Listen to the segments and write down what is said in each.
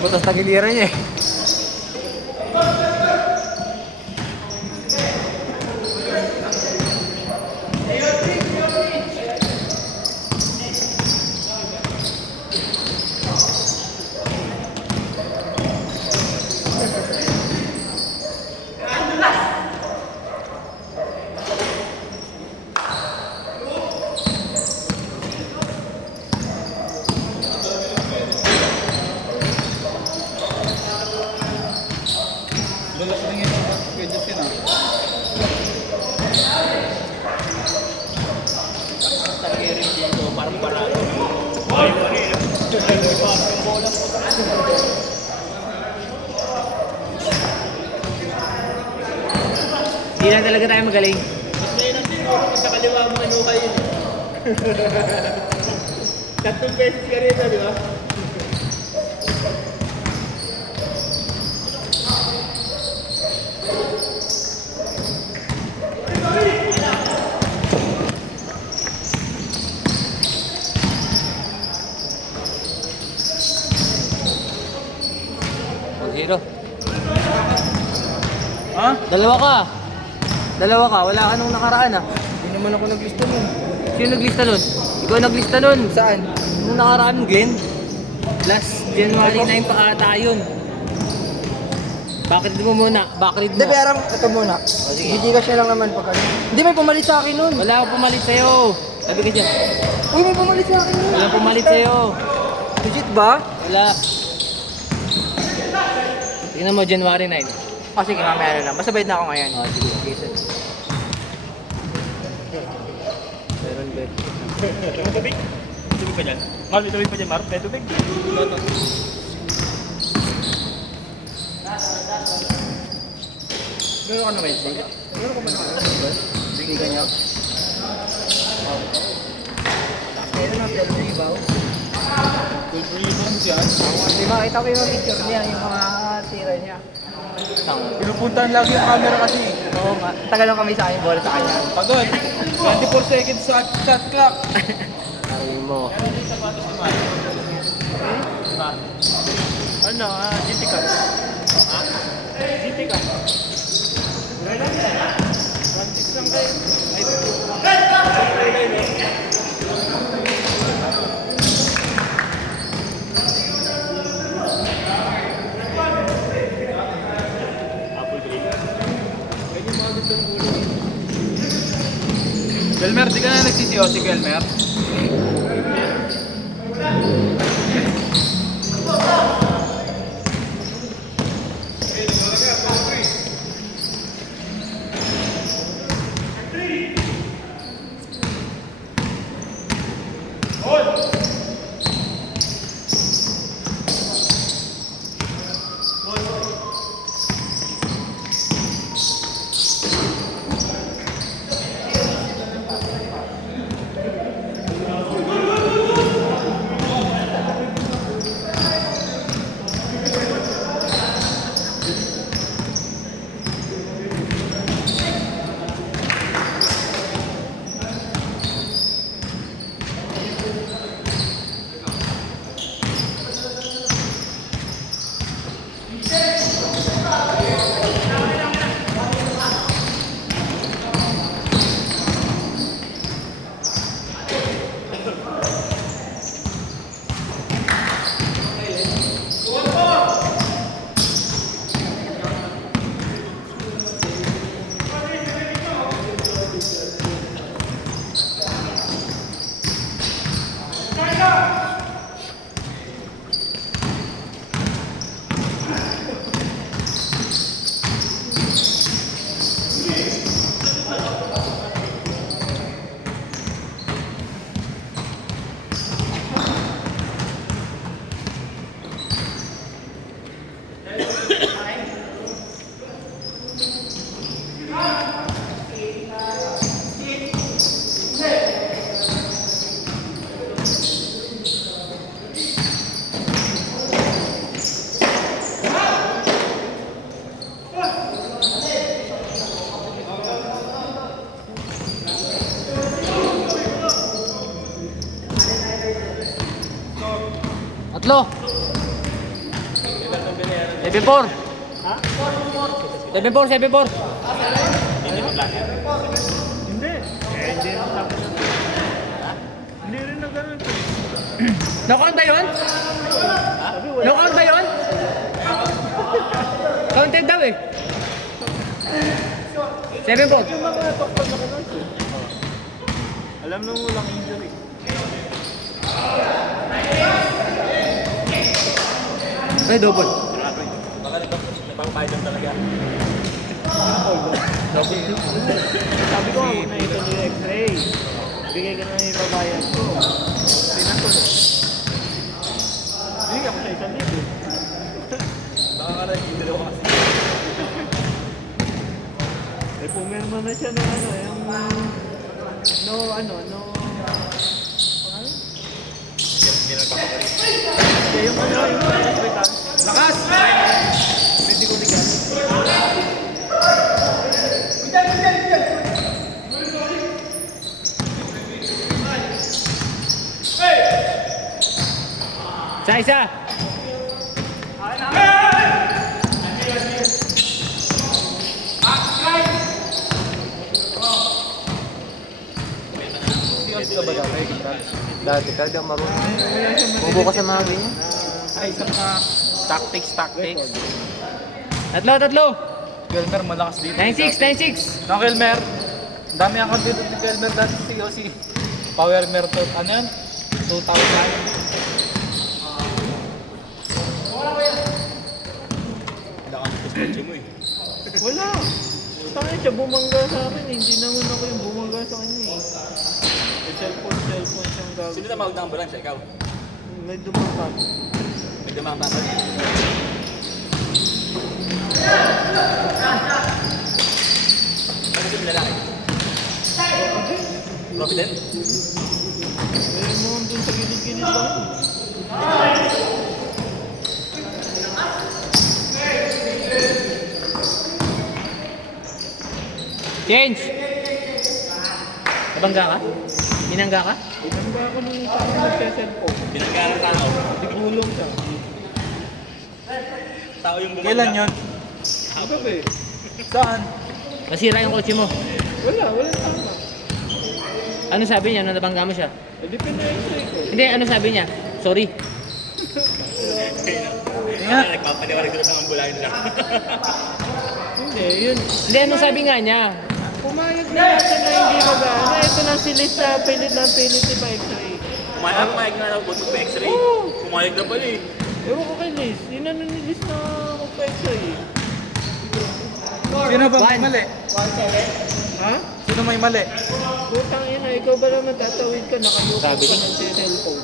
Butas na giliran niya eh. Dalas na yun ang pwede siya na. Tagay rin dito, parang parado. Hindi lang talaga tayo magaling. Mas may nang siguro sa kaliwa mo inuhay yun. Tatlong beses ka rin, di ba? Zero. Ha? Dalawa ka, wala ka nung nakaraan ah. Hindi naman ako naglista nun. Sino naglista nun? Ikaw naglista nun. Saan? Nung nakaraan, Glenn. Last January 9 pa ata yun. Bakit mo muna? Bakit Hindi, mo? pero ito muna. sige. Gigigas niya lang naman pag ano. Hindi, may pumalit sa akin nun. Wala akong pumalit sa'yo. Sabi ka dyan. Uy, may pumalit sa akin nun. Wala pumalit sa'yo. Legit ba? Wala. Tingnan mo, January 9. Ah, sige, mamaya na lang. Basta bayad na ako ngayon. Oh, sige. Okay, sir. Meron ba? Tubig? Tubig pa dyan? Mar, may tubig pa dyan, Mar? May tubig? Meron ka na Wednesday? Meron ka ba na Wednesday? Hindi ka niya? Meron na, pero hindi ba? Good ribbons yan. Di ba, kita ko yung picture niya, yung mga tira niya. Pinupuntahan lagi yung camera kasi. Oo nga. Tagal lang kami sa akin, bola sa kanya. Pagod. 24 seconds shot clock. Sabi mo. Ano, GT ka? Ha? GT ka? Practice lang kayo. Kelmer, di ka na nagsisiyo si Kelmer? Tatlo. 74. Ha? 74, 74. Hindi mo lang yan. Hindi. Hindi rin tapos. Hindi rin na ganun. No-count ba yun? Sabi wala. No-count ba yun? Counted daw eh. 7 po. Yung mga tokpag na kanal ko. Alam nung walang injury. Ay, double. Baka nagpapapayad lang talaga. Sabi ko, huwag na ito yung x-ray. Bigay ka na yung babayan ko. Pinatulog. Bigay ako sa 1,000. Baka ka nag-injury ako kasi. Eh, pumirma na siya ng ano, yung... No, pangalan? Hindi nagpapakalit. Kaya yung ano, yung hospital. Lakas! Medico legal. Isa. Hindi ka ba dati? Dati ka daw marunong. Bubo ka sa mga ganyan. Ay, isang tactics. Tatlo. Kelmer malakas dito. 9-6. No, Kelmer. Dami ang dito ni Kelmer dati si Powermer to. Ano yan? 2,000. Wala. Tangin siya bumangga sa akin eh. Hindi naman ako yung bumangga sa kanya eh. May cellphone siyang gagawin. Sino na ng ambulansya? Ikaw? May dumakat. May dumang tapos. Ano yung lalaki? Provident? Eh, noon dun sa gilid-gilid lang. Change. Nabangga ka? Binangga ka? Binangga ako nung parang nagse-cellphone. Binangga ng tao. Digulong siya. Tao yung bumangga. Kailan yun? Gabi. Saan? Nasira yung kotse mo. Wala tama. Ano sabi niya nung nabangga mo siya? Eh, di pina-x-ray ko. Hindi, ano sabi niya? Sorry. Tingnan. Nagpapaliwanag doon ng ambulansya. Hindi, yun. Hindi, ano sabi nga niya? Pumayag na natin na hindi mag-ano. Ito lang si Liz na pilit pa x-ray. Pumayag nga na buto pa x-ray. Oo. Pumayag na pala eh. Ewan ko kay Liz. Inano ni Liz na magpa-x-ray. Sino ba may One. mali? Ha? Sino may mali? Putang ina, ikaw ba naman tatawid ka? Nakalukas Sabi ka niya. ng cellphone.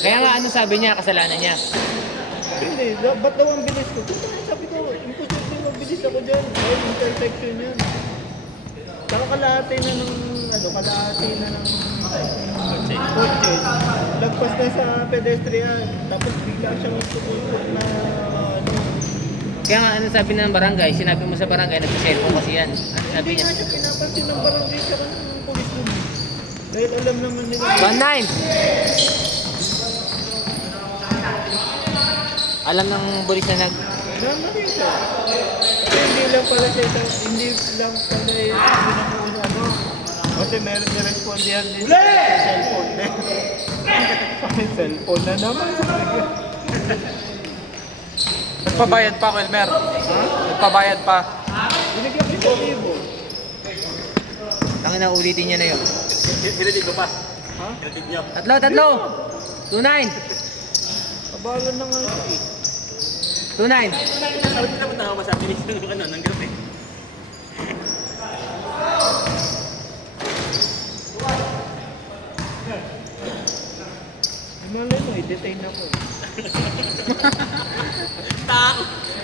Kaya nga, ano sabi niya? Kasalanan niya. Hindi, ba't daw ang bilis ko? Putang ina, sabi ko, imposible mabilis ako dyan. Ay, intersection yan. Saka kalahati na ng kotse. Lagpas na sa pedestrian. Tapos bigla siyang tututok na ano. Kaya nga, ano sabi ng barangay? Sinabi mo sa barangay, nag-cellphone kasi yan. Ano sabi Hindi niya? nga siya pinapansin ng barangay siya ng polis dun. Dahil alam naman nila. 1-9. Alam ng bulis na Namarin siya. Kasi hindi lang pala siya, hindi lang pala yung ano. Kasi meron na respondihan din sa cellphone. Bakit cellphone na naman? Nagpabayad pa, Kelmer. Ha? Nagpabayad pa. Binigyan ko yung 1,000. Tangin na ulitin niya na yun. Hinatid mo pa. Ha? Hinatid nyo. Tatlo. 2-9. Kabalan na nga siya eh. 2-9. Ano naman na ako masabi ng gabi? Malay mo, i-detain ako.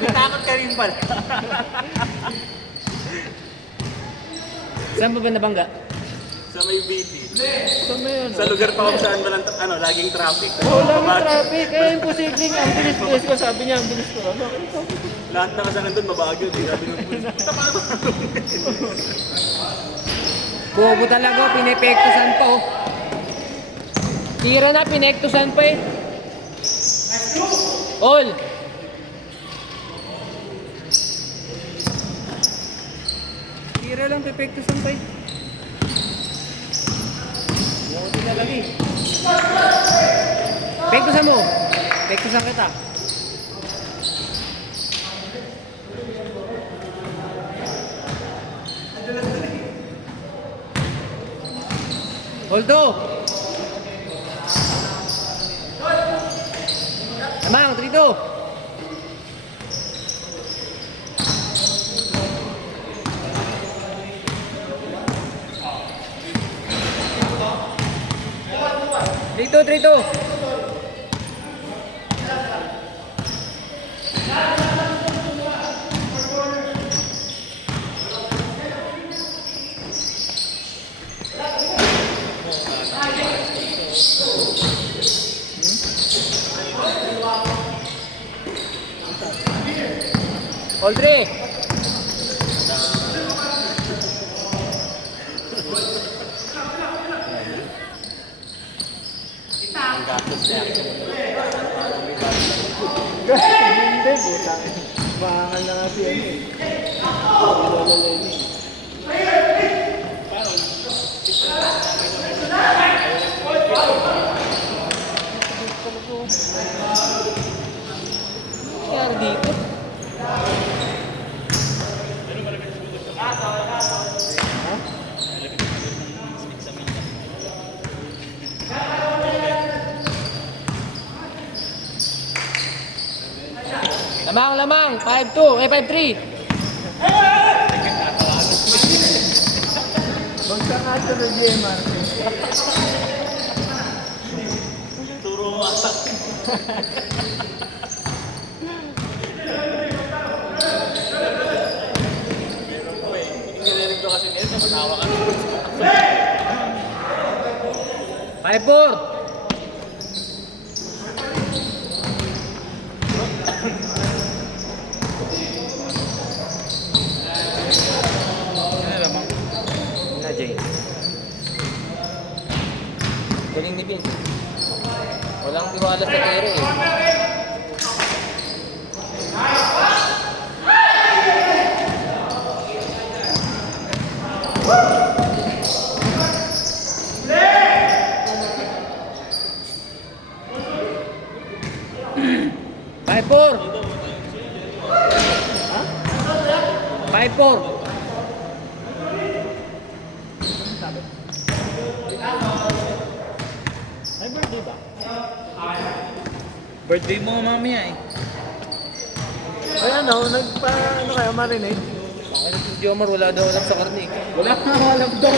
Takot ka rin pala. Saan ba nabangga? Sa may BP. Sa may ano? Sa lugar pa kung saan walang laging traffic. Wala nga traffic. Kaya imposible ang bilis ko. Sabi niya, ang bilis ko. Bakit sabi ko? Lahat na kasanan doon mabagyo. Sabi ng pulis. Bobo talaga, pinepektusan pa oh. Tira na, pinektusan pa eh. All. Tira lang, pipektusan pa eh. Buti na lagi. Pektusan mo. Pektusan kita. Holdo! Amang, 3-2. Trito, trito. All three. Hindi, butang. Mahangal na nga siya eh. Lola Lenny. Kaya dito. Lamang, lamang. 5-2. 5-3. Bagsa nga ito na GMR. Five, four. Na, Jay. Galing ni Vince. Walang tiwala sa kere eh. Five, four. 5-4. Ay, birthday ba? Birthday mo mamaya eh. Ay, ano kayo, marinate? Ano si Jomar, wala daw alam sa karne. Wala ka alam daw.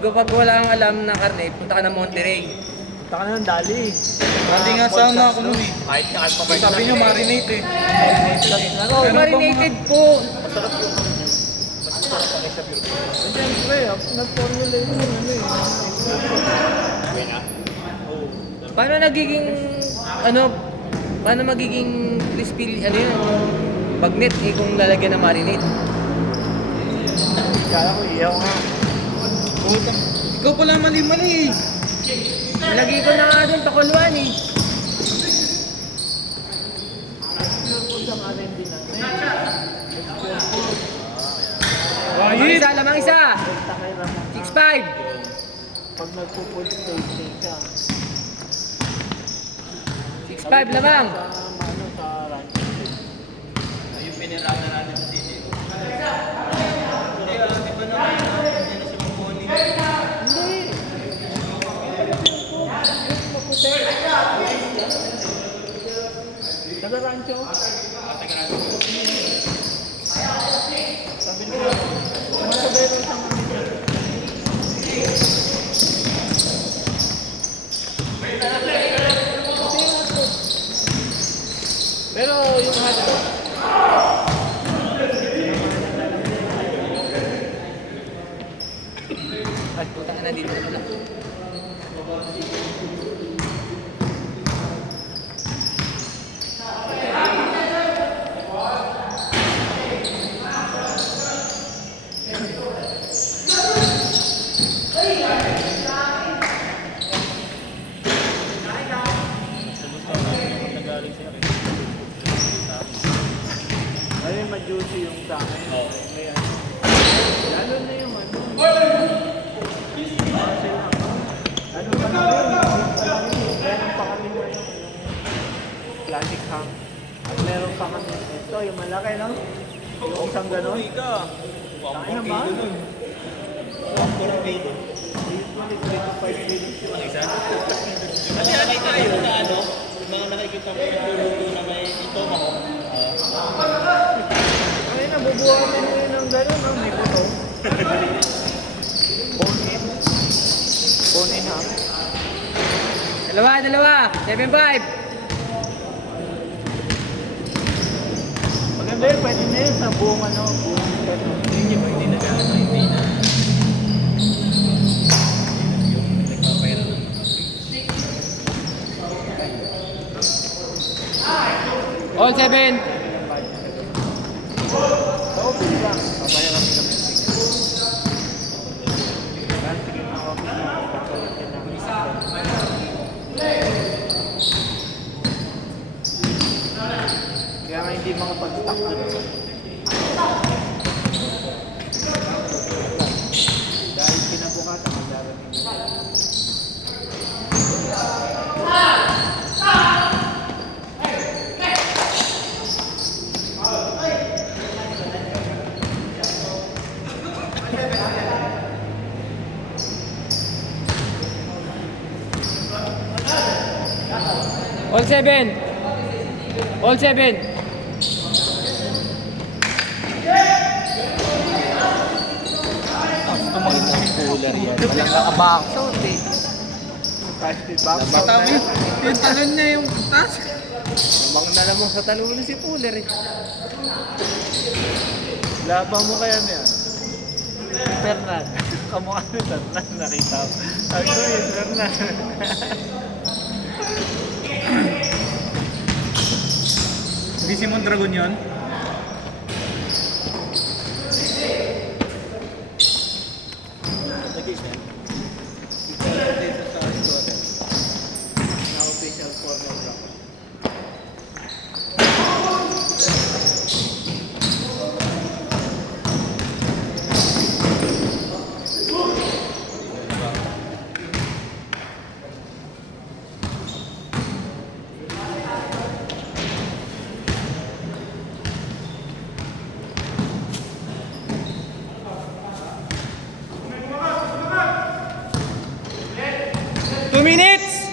Kapag wala kang alam na karne, punta ka ng Monterey. Punta ka na ng Dali. Hindi nga sana ako nun eh. Kahit nga alphabet Sabi niyo marinate eh. Oh, marinated po. Siyempre, nag-formula yun ano eh. Paano nagiging, paano magiging crispy, bagnet eh kung lalagyan ng marinade? Kaya ko, iyaw nga. Puta. Ikaw pala mali-mali eh. Nalagay ko na nga doon, pakuluan eh. Punta nga rin din natin. Lamang isa, lamang isa. Punta kay Ramon. 6-5. Pag nagpo-full stage siya. 6-5 lamang. Sa rancho. Ayun pinirada natin sa city. Taga rancho? Sabi nila, masabay lang sa mga nila. Pero yung hotdog, Ay, putang ina dito pala. pinaka-juicy yung sa akin. Oo. May ano. Lalo na yung ano. Kasi lang, ano pa na yun? Meron pa kami yung classic ham. At meron pa kami ito, yung malaki, no? Yung isang gano'n. Uy ka. Kaya naman. Usually 3 to 5 minutes yung isa. Kasi nakita tayo sa ano, mga nakikita ko yung luluto na may ito mo. Ay, nabubuhatin mo yun ng gano'n, no? May buto. Bone-in. Bone-in ham. Dalawa. 7-5. Maganda yun, pwede na yun sa buong ano, buong gano'n. Hindi ba, hindi na gano'n, hindi na. Yung nagpapayra ng mga All 7. Oo, bilang. Papayaran kami ng bigyan. Kaya sige mga office na, kakalitin namin sa kaya nga hindi makapag-stock doon. Dahil kinabukasan, magdarating na. All 7. All 7. tumakin sa cooler yan. Walang nakabakshot eh. Kasi back Matami. Yung talon niya yung taas. Namang na naman sa talunan si Puller eh. Laban mo kaya niya. Fernan. Kamukha ni Fernan. Nakita ko. Sabi ko yun, Fernan. Hindi si Mondragon yun? Na-official form of rock. Two minutes.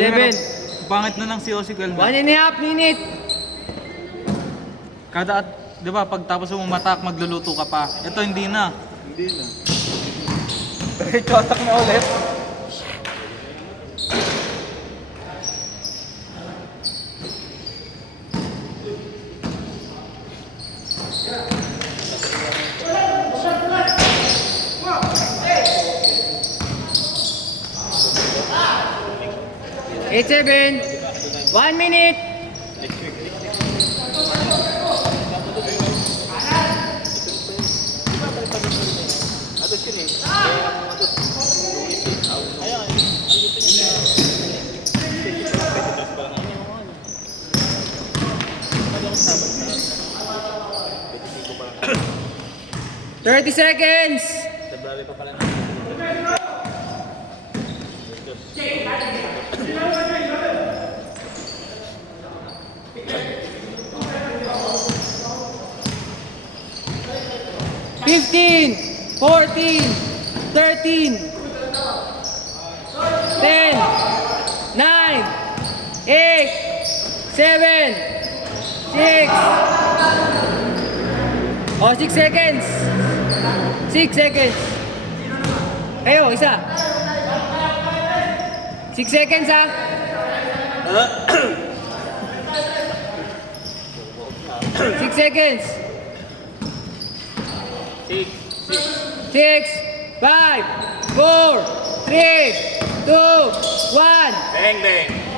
Seven. Pangit na ng si Osi 1.5 minute. Kada, di ba, pagtapos mo matak, magluluto ka pa. Ito hindi na. Hindi na. Diretso atak na ulit. Eight 7. 1 minute. Atos yun eh. Atos. Luis eh. Ayaw. Ang gusto niya. 30 seconds. February pa pala na. 15, 14, 13, 10, 9, 8, 7, 6. Oh, 6 seconds. 6 seconds. Kayo, isa. 6 seconds ha. Six seconds. 6. 6, 5, 4, 3, 2, 1. Bang, bang.